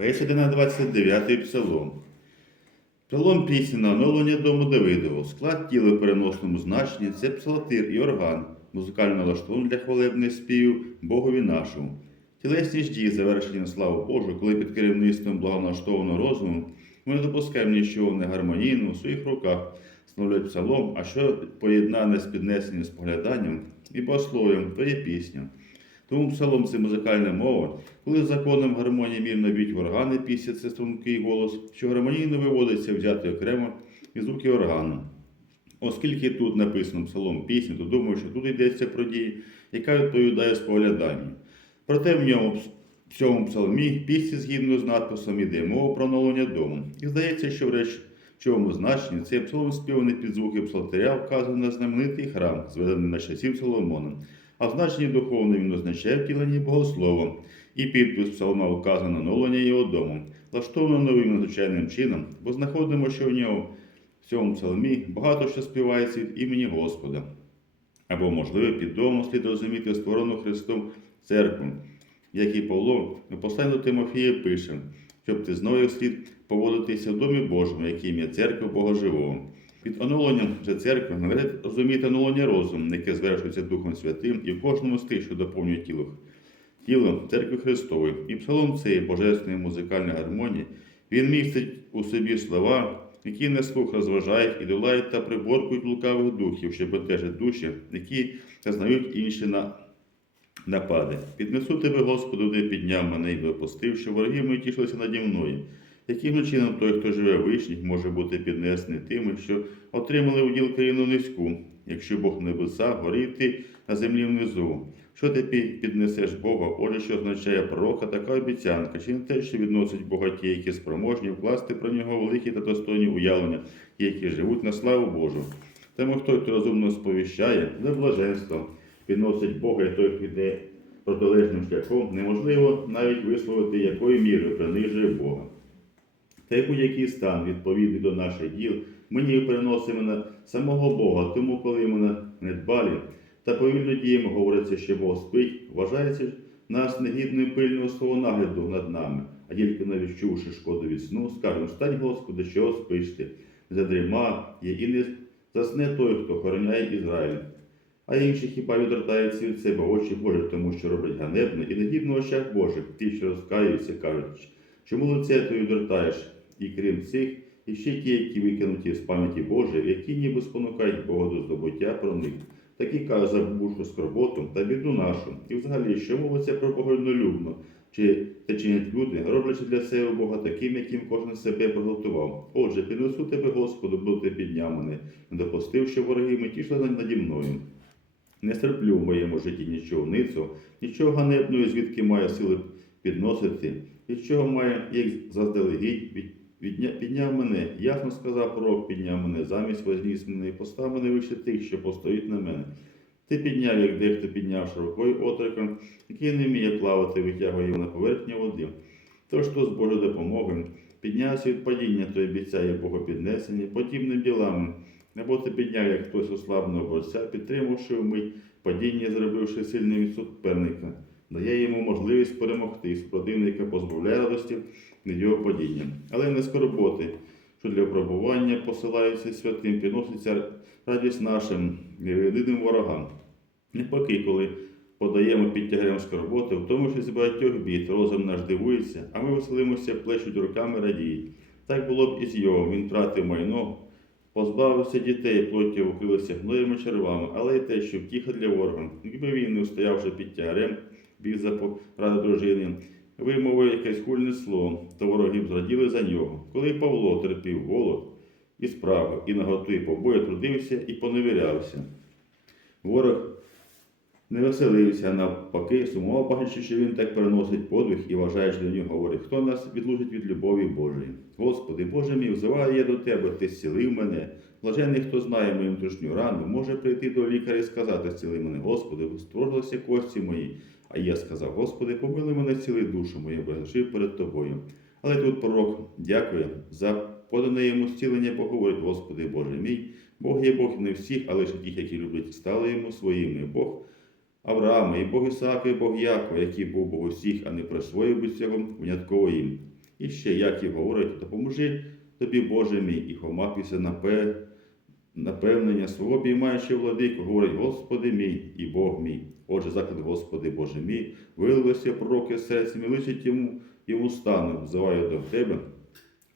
Поїсти на 29 псалом. Псалом пісні на оновлення дому Давидового. Склад тіла в переносному значенні це псалатир і орган, музикально налаштований для хвалебних співів Богові нашому. Тілесні ж дії, завершені на славу Божу, коли під керівництвом благоналаштованого розуму ми не допускаємо нічого негармонійного в своїх руках, становлять псалом, а що поєднане з піднесенням спогляданням і богослов'ям, то є пісня. Тому псалом це музикальна мова, коли законом гармонії мірно б'ють в органи пісня це стрункий голос, що гармонійно виводиться взяти окремо і звуки органу. Оскільки тут написано псалом пісні, то думаю, що тут йдеться про дії, яка відповідає спогляданню. Проте в ньому в цьому псалмі пісні згідно з надписом іде мова про оновлення дому. І здається, що в речовому значенні цей псалом співаний під звуки псалтиря вказує на знаменитий храм, зведений на часів Соломона. А в значенні духовно він означає втілення богословом, і підпис псалма вказано оновлення його дому, влаштовано новим надзвичайним чином, бо знаходимо, що в нього в цьому псалмі багато що співається від імені Господа. Або, можливо, під домом слід розуміти створену Христом церкву, як і Павло у посланні до Тимофія пише, щоб ти знов як слід поводитися в домі Божому, яким є церква Бога Живого. Під оновленням же церкви належить розуміти оновлення розуму, яке звершується Духом Святим і в кожному з тих, що доповнює тіло, тіло церкви Христової. І псалом цієї божественної музикальної гармонії він містить у собі слова, які на слух розважають і долають та приборкують лукавих духів, що бентежать душі, які зазнають інші на напади. Піднесу тебе, Господу, де підняв мене і допустив, що вороги мої тішилися наді мною. Яким чином той, хто живе в вишніх, може бути піднесений тими, що отримали уділ країну низьку, якщо Бог небеса, горіти на землі внизу. Що ти піднесеш Бога, отже, що означає пророка, така обіцянка, чи не те, що відносить Бога ті, які спроможні вкласти про нього великі та достойні уявлення, ті, які живуть на славу Божу. Тому хто, хто розумно сповіщає, за блаженство, підносить Бога і той, хто йде протилежним шляхом, неможливо навіть висловити, якою мірою принижує Бога. Та й будь-який стан, відповідний до наших діл, ми ніби переносимо на самого Бога, тому коли ми на недбалі та повільно діємо, говориться, що Бог спить, вважається нас негідною пильного свого нагляду над нами, а тільки навіщувши шкоду від сну, скажемо, стань, Господи, що спиш ти, не задріма є і не засне той, хто охороняє Ізраїль. А інші хіба відвертаються від себе очі Божі, тому що роблять ганебне і негідно в очах Божих, ті, що розкаюються, кажуть, чому лице ти відвертаєш? І крім цих, і ще ті, які викинуті з пам'яті Божої, які ніби спонукають Бога до здобуття про них. Такі каже забувши скорботу та біду нашу, і взагалі, що мовиться про богольнолюбно, чи те чинять люди, роблячи для себе Бога таким, яким кожен себе приготував. Отже, піднесу тебе, Господу, бути підняв мене, не допустив, що вороги ми тішили наді мною. Не стерплю в моєму житті нічого ницу, нічого ганебного, звідки має сили підносити, від чого має, як заздалегідь, підняв мене, ясно сказав пророк, підняв мене, замість возніс мене і постав мене вище тих, що постоїть на мене. Ти підняв, як дехто піднявши рукою отриком, який не вміє плавати, витягує його на поверхню води. Тож хто з Божою допомогою піднявся від падіння, то обіцяє Богопіднесення подібним ділами. Або ти підняв, як хтось ослабного борця, підтримавши вмить падіння, зробивши сильним від суперника, дає йому можливість перемогти, спротивника позбавляє радості його падіння. Але не скорботи, що для випробування посилаються святим, підноситься радість нашим невидимим ворогам. Навпаки, коли подаємо під тягарем скорботи, в тому що з багатьох бід розум наш дивується, а ми веселимося, плещуть руками радіють. Так було б і з Йовом, він втратив майно, позбавився дітей, плоттю укрилися гноєм червами, але й те, що втіха для ворога. Якби він, не устоявши під тягарем, біг за поради дружини, вимовив якесь хульне слово, то вороги зраділи за нього. Коли Павло терпів голод і справу, і наготу, і побої трудився і поневірявся. Ворог не веселився, навпаки, сумував, бачачи, що він так переносить подвиг і вважає, до нього говорить, хто нас відлучить від любові Божої. Господи, Боже мій, взиваю я до Тебе, Ти зцілив мене. Блажений, хто знає мою внутрішню рану, може прийти до лікаря і сказати, зціли мене, Господи, створилися кості мої. А я сказав, Господи, помили мене цілий душу я жив перед Тобою. Але тут пророк дякує за подане йому зцілення, бо говорить, Господи, Боже мій, Бог є Бог не всіх, але лише тих, які люблять, стали йому своїми. Бог Авраама, і Бог Ісаака, і Бог Якова, який був Бог усіх, а не присвоїв би цього винятково їм. І ще Яків говорить, допоможи тобі, Боже мій, і Хома після напе... напевнення свого обіймаючи владику, говорить, Господи мій і Бог мій. Отже, заклик, Господи Боже мій, вилилося пророки мій личить йому, йому стану, взиваю до Тебе.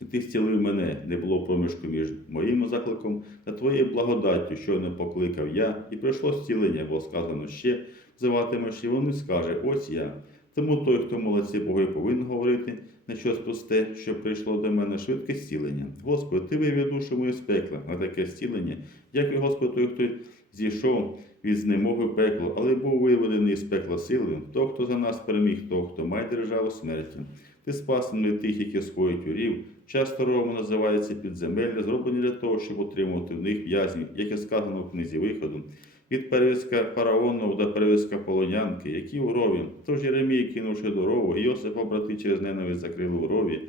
І ти зцілив мене, не було проміжку між моїм закликом та твоєю благодаттю, що не покликав я, і прийшло зцілення, бо сказано ще, взиватимеш, і вони скаже, ось я. Тому той, хто молиться Богу, повинен говорити на щось просте, що прийшло до мене швидке зцілення. Господи, ти вивів душу мою з пекла, на таке зцілення, як і Господь той, хто зійшов від знемоги пекло, але був виведений з пекла силою, того, хто за нас переміг, того, хто має державу смерті. Ти спас мене тих, які сходять у рів, часто ровно називається підземелля, зроблені для того, щоб отримувати в них в'язнів, як і сказано в книзі виходу. Від перевізка фараонового до перевізка полонянки, які в рові. Тож Єремій, кинувши до рову, і Йосифа брати через ненависть закрили в рові,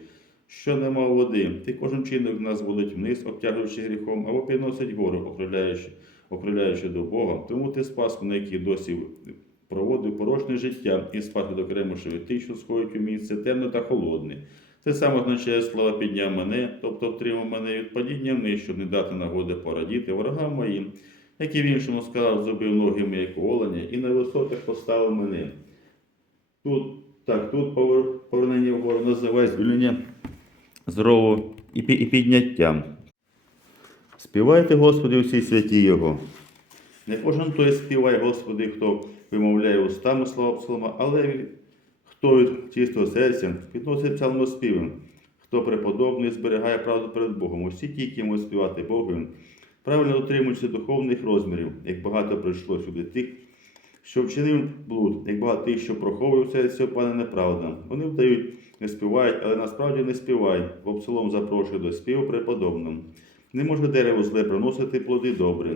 що нема води. Ти кожен чинок нас водить вниз, обтягуючи гріхом, або підносить гору, окриляючи, окриляючи до Бога. Тому ти спас мене, який досі проводив порочне життя і спас від окремоші від тих, що сходять у місце темне та холодне. Це саме означає слова підняв мене, тобто втримав мене від падіння вниз, щоб не дати нагоди порадіти ворогам моїм, як і в іншому сказав, зробив ноги мої оленя, і на висотах поставив мене. Тут, так, тут повер- повернення вгору називає звільнення з і, і підняттям. Співайте, Господи, усі святі Його. Не кожен той співає, Господи, хто вимовляє устами слова псалма, але хто від чистого серця підносить псалмоспівом, хто преподобний зберігає правду перед Богом. Усі ті, які можуть співати Богу, правильно дотримуючи духовних розмірів, як багато прийшло сюди тих, що вчинив блуд, як багато тих, що проховують серце пане неправда. Вони вдають, не співають, але насправді не співають, бо псалом запрошує до співу преподобним. Не може дерево зле приносити плоди добрі,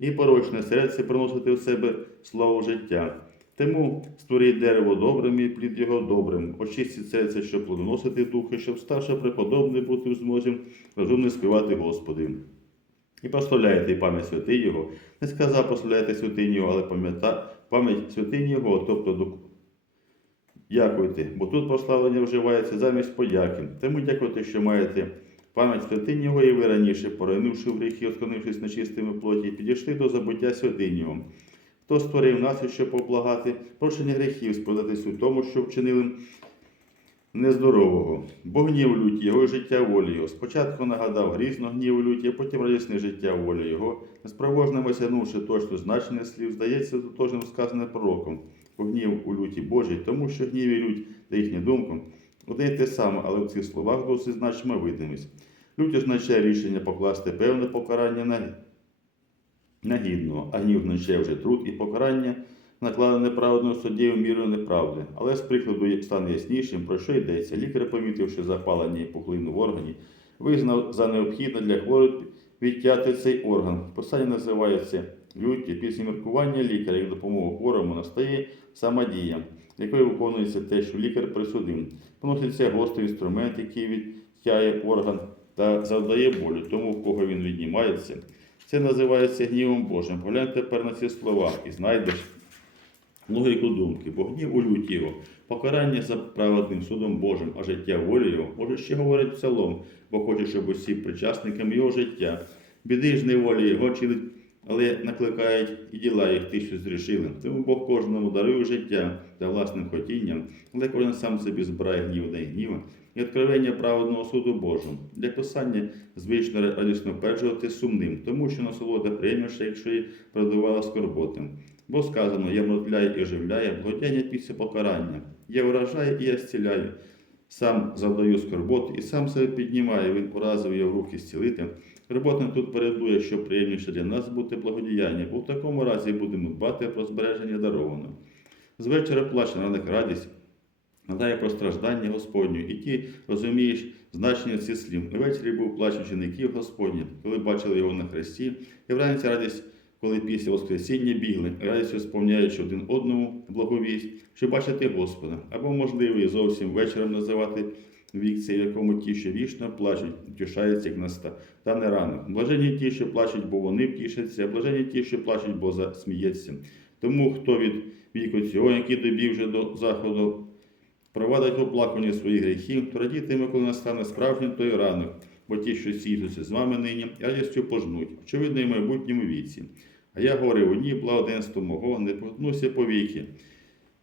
і порочне серце приносити в себе слово життя. Тому створіть дерево добрим і плід його добрим, очистіть серце, щоб плодоносити духи, щоб ставши преподобний бути в змозі розумно співати Господи. І прославляйте пам'ять святий Його. Не сказав прославляйте святиню Його, але пам'ять святині Його, тобто дякуйте, бо тут прославлення вживається замість подяки. Тому дякуйте, що маєте пам'ять святині Його, і ви раніше, поринувши в гріхи, отклонившись нечистими плоті, підійшли до забуття святині Його. Хто створив нас, щоб поблагати, прощення гріхів, сповідатись у тому, що вчинили нездорового. Бо гнів люті, його і життя волі його. Спочатку нагадав грізно гнів люті, а потім радісне життя волі його. Несправожно осягнувши точно значення слів, здається тотожним сказане пророком. Бо гнів у люті Божій, тому що гнів і лють та їхню думку. Одне й те саме, але в цих словах досить значима видимість. Лють означає рішення покласти певне покарання на негідного, а гнів означає вже труд і покарання, накладене праведною суддєю мірою неправди. Але з прикладу стане яснішим, про що йдеться. Лікар, помітивши запалення і пухлину в органі, визнав за необхідне для хворих відтяти цей орган. Писання називається люті. Після міркування лікаря як допомогу хворому настає сама дія, якою виконується те, що лікар присудив. Поноситься гострий інструмент, який відтяє орган та завдає болю тому, в кого він віднімається. Це називається гнівом Божим. Поглянь тепер на ці слова і знайдеш логіку думки, бо гнів у його, покарання за праведним судом Божим, а життя волі його, може ще говорить псалом, бо хоче, щоб усі причасниками його життя. Біди ж неволі його чинить, але накликають і діла їх ті, що зрішили. Тому Бог кожному дарує життя та власним хотінням, але кожен сам собі збирає гнів та гніва і откровення праведного суду Божого. Для писання звично радісно переджувати сумним, тому що насолода приємніша, якщо її продувала скорботи. Бо сказано, я мротляю і оживляю, благодяння після покарання. Я вражаю і я зціляю. Сам завдаю скорботи і сам себе піднімаю, він поразив його в руки зцілити. Робота тут передує, що приємніше для нас бути благодіяння, бо в такому разі будемо дбати про збереження дарованого. З вечора плаче них радість, Гадає про страждання Господню, і ті розумієш значення цих слів. Ввечері був плач учеників Господніх, коли бачили його на хресті, і вранці радість, коли після Воскресіння бігли, радістю сповняючи один одному благовість, що бачити Господа, або можливо і зовсім вечором називати вік цей, якому ті, що вічно плачуть, втішаються, як наста, та не рано. Блажені ті, що плачуть, бо вони втішаться, а блажені ті, що плачуть, бо засміється. Тому хто від віку цього, який добіг вже до заходу, провадить оплакування своїх гріхів, то радітиме, коли настане справжній той ранок, бо ті, що сійдуться з вами нині, радістю пожнуть, очевидно, і майбутньому віці. А я горе в одній благоденство мого, не потнуся повіки.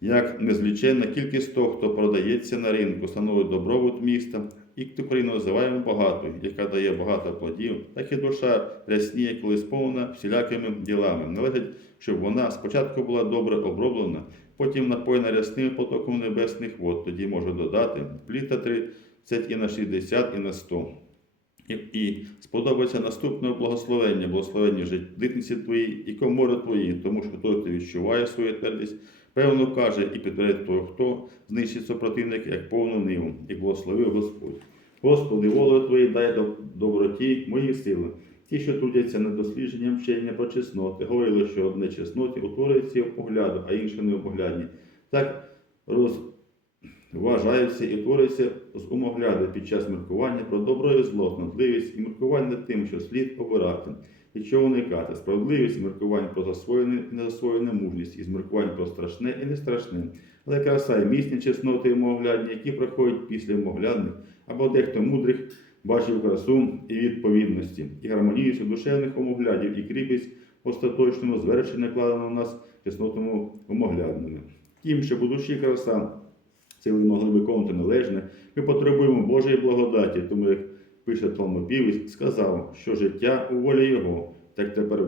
Як незліченна кількість того, хто продається на ринку, становить добробут міста, і Україну називаємо багатою, яка дає багато плодів, так і душа рясніє, коли сповнена всілякими ділами. Належить, щоб вона спочатку була добре оброблена, потім напоєна рясним потоком небесних вод, тоді може додати пліта 30 і на 60 і на 100. І, і сподобається наступне благословення, благословення житниці твої і комори твої, тому що той, хто відчуває свою твердість, певно каже і підтвердить того, хто знищить супротивник, як повну ниву, і благословив Господь. Господи, волею Твої дай до доброті мої сили. Ті, що трудяться над дослідженням вчення про чесноти, говорили, що одне чесноті утворюється в погляду, а інше не в погляді. Так розважаються і творяться з умогляду під час міркування про добро і зло, нудливість і міркування над тим, що слід обирати, і чого уникати, справедливість, міркування про засвоєне і незасвоєне мужність, і зміркування про страшне і не страшне. Але краса і місні чесноти і умоглядні, які приходять після умоглядних, або дехто мудрих бачив красу і відповідності, і гармонію душевних умоглядів, і кріпість остаточному звершення кладено в нас чеснотному умоглядними. Тим, що у душі краса, сили могли виконувати належне, ми потребуємо Божої благодаті, тому як пише Талмопівець, сказав, що життя у волі Його, так тепер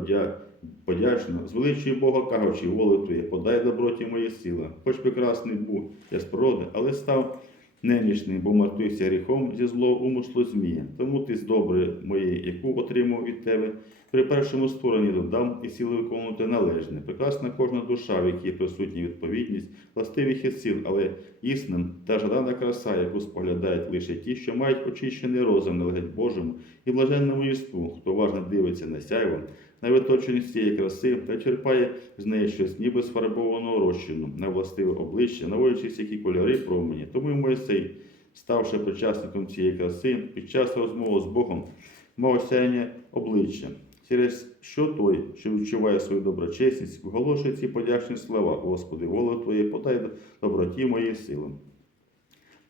подячно, звеличує Бога, кажучи, волю Твоє, подай доброті моє сила. Хоч прекрасний був я з але став немічний, бо мартуйся гріхом зі злого умислу змія. Тому ти з добре моєї, яку отримав від тебе, при першому створенні додам і сили виконувати належне. Прекрасна кожна душа, в якій присутня відповідність, властивих і сил, але існим та жадана краса, яку споглядають лише ті, що мають очищений розум належить Божому і блаженному єству, хто уважно дивиться на сяйво, на виточеність цієї краси та черпає з неї щось ніби сфарбованого розчину, на властиве обличчя, наводячись які кольори промені. Тому і Мойсей, ставши причасником цієї краси, під час розмови з Богом, мав осяяння обличчя. Через що той, що відчуває свою доброчесність, виголошує ці подячні слова, Господи, волю Твоє, подай доброті моєї сили.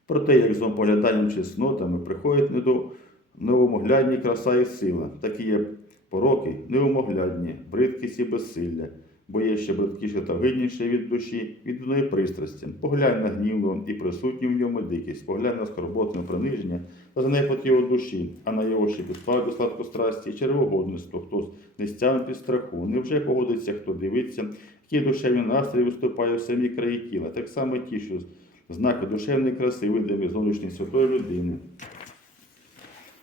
Проте, як з погляданням чеснотами приходять не до новомоглядні краса і сила, такі є пороки, неумоглядні, бридкість і безсилля, бо є ще бридкіше та гидніше від душі, від одної пристрасті. Поглянь на гнівну і присутню в ньому дикість, поглянь на скорботне приниження та занепад його душі, а на його ще підспаду сладкострасті і червогодництво, хто не стягне під страху. Невже погодиться, хто дивиться, який душевний настрій виступає в самій краї тіла, так само ті, що знаки душевної краси видимі зовнішньої святої людини.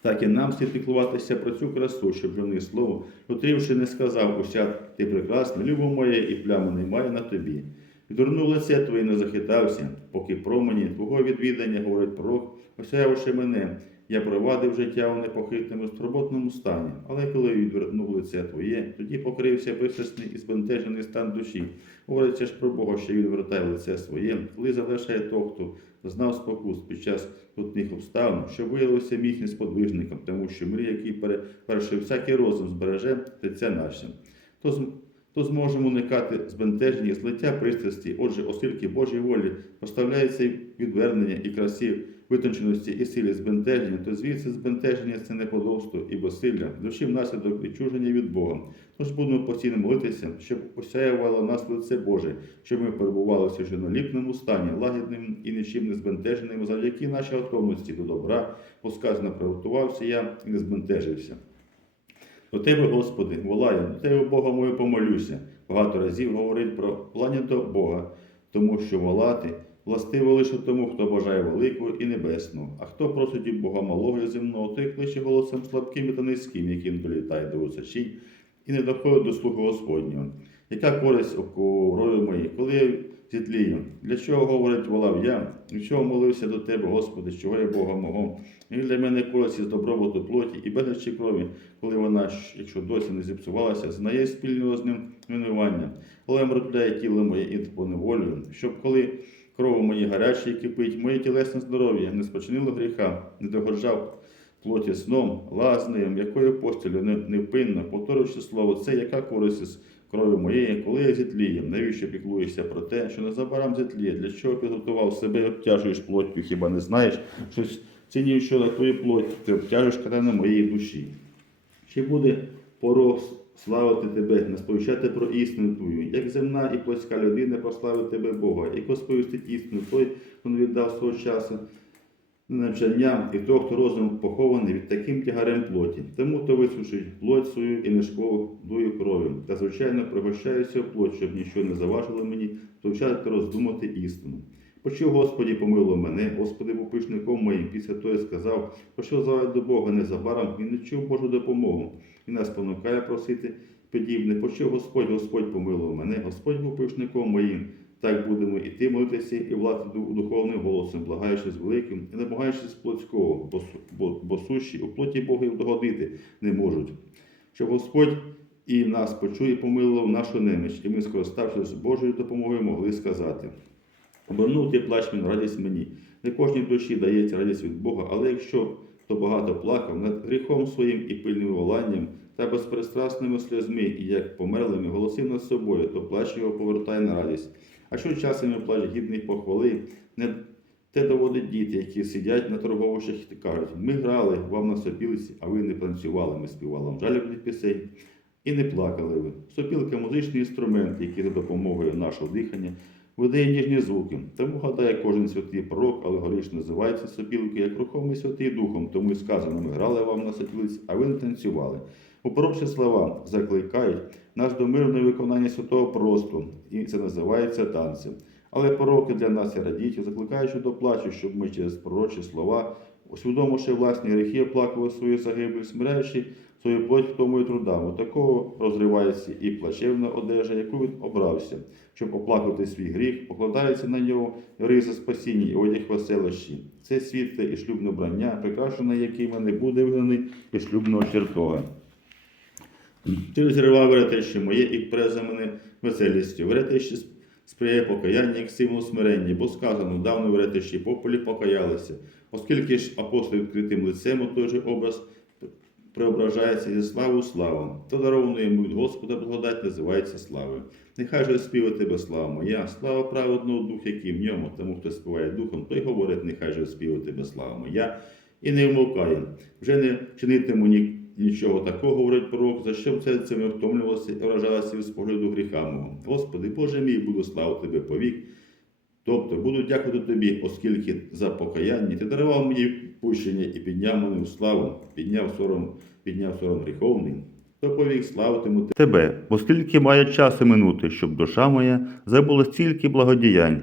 Так і нам слід піклуватися про цю красу, щоб жовне слово, утрівши, не сказав уся ти прекрасна, любо моє, і плями немає на тобі. Відвернув лице твоє не захитався, поки промені твого відвідання, говорить пророк, осяявши мене, я провадив життя у непохитному строботному стані, але коли відвернув лице твоє, тоді покрився пристрасний і збентежений стан душі. Говориться ж про Бога, що він вертає лице своє, коли залишає того, хто знав спокус під час трудних обставин, що виявилося міцним сподвижником, тому що мрій, який перший всякий розум збереже, це наше. То, то зможемо уникати збентеження злиття пристрасті, отже, оскільки Божій волі поставляється відвернення і красі витонченості і силі збентеження, то звідси збентеження це неподобство і безсилля, душі внаслідок відчуження від Бога. Тож будемо постійно молитися, щоб осяювало нас лице Боже, щоб ми перебували в священноліпному стані, лагідним і нічим не збентеженим, завдяки нашій готовності до добра, бо сказано, приготувався я і не збентежився. До Тебе, Господи, волаю, до Тебе, Бога мою, помолюся. Багато разів говорить про плані до Бога, тому що волати властиво лише тому, хто бажає великого і небесного, а хто просить від Бога малого і земного, той кличе голосом слабким та низьким, яким долітає до височінь, і не доходить до слуху Господнього. Яка користь окорою мої, коли я зітлію? Для чого говорить волав я? Від чого молився до тебе, Господи, чого я Бога мого? І для мене користь із добробуту плоті і безлічі крові, коли вона, якщо досі не зіпсувалася, знає спільного з ним винування, коли мротляє тіло моє і поневолюю, щоб коли кров мені гаряча кипить, моє тілесне здоров'я не спочинило гріха, не догоджав плоті сном, лазнею, м'якою постілю, не- невпинно, повторюючи слово, це яка користь із крові моєї, коли я зітлієм, навіщо піклуєшся про те, що незабаром зітліє, для чого підготував себе обтяжуєш плоттю, хіба не знаєш, що цінію, що на твою плоть, ти обтяжуєш катана моєї душі. Чи буде порог славити тебе, не сповіщати про істину твою, як земна і плотська людина прославить тебе Бога, і сповістить істину той, хто не віддав свого часу навчання, і того, хто розум похований від таким тягарем плоті. Тому хто висушить плоть свою і не шкодує крові, та звичайно пригощається в плоть, щоб нічого не заважило мені, повчати роздумати істину. Почув Господі, помилуй мене, Господи, був пишником моїм, після того сказав, звати до Бога незабаром, він не чув Божу допомогу. І нас понукає просити подібне. Почув Господь, Господь помилуй мене, Господь був пишником моїм. Так будемо іти молитися і влати духовним голосом, благаючись великим і намагаючись плотського, бо, су- бо, бо сущі у плоті Богу догодити не можуть. Щоб Господь і нас почує і помилував нашу неміч, і ми, скориставшись Божою допомогою, могли сказати. Обернути плач він радість мені. Не кожній душі дається радість від Бога, але якщо хто багато плакав над гріхом своїм і пильним воланням та безпристрасними сльозми, і як померлими голосив над собою, то плач його повертає на радість. А що часами плач гідний похвали, не те доводить діти, які сидять на торговищах і кажуть, ми грали, вам на сопілці, а ви не танцювали, ми співали вам жалібних пісень. І не плакали ви. Сопілка музичний інструмент, який за допомогою нашого дихання видає ніжні звуки. Тому гадає кожен святий пророк, алегорично називається сопілки, як рухомий святий духом, тому і сказано, ми грали вам на сопілиці, а ви не танцювали. У пророчі слова закликають нас до мирного виконання святого просту, і це називається танцем. Але пророки для нас і радіють, закликаючи до плачу, щоб ми через пророчі слова, усвідомивши власні гріхи, оплакували свою загибель, смиряючи свою плоть в тому і трудам. У такого розривається і плачевна одежа, яку він обрався, щоб оплакувати свій гріх, покладається на нього риса спасіння і одяг веселощі. Це світле і шлюбне брання, прикрашене якими не буде вигнаний і шлюбного чертога. Ти розірвав веретище моє і преза мене веселістю. Веретище сприяє покаяння як символ смирення, бо сказано, давно веретище пополі покаялися. Оскільки ж апостол відкритим лицем той образ преображається зі слави у славу, то дарованою йому від Господа благодать називається славою. Нехай же співа тебе слава моя, слава праведного дух, який в ньому, тому хто співає духом, той говорить, нехай же співа тебе слава моя, і не вмовкає. Вже не чинитиму ні, нічого такого, говорить пророк, за що це втомлювалося і вражалося від спогляду гріха мого. Господи, Боже мій, буду славити тебе повік. Тобто буду дякувати тобі, оскільки за покаяння ти дарував мені пущення і підняв мене у славу, підняв сором, підняв сором гріховний, то повік славитиму тебе, оскільки має час і минути, щоб душа моя забула стільки благодіянь.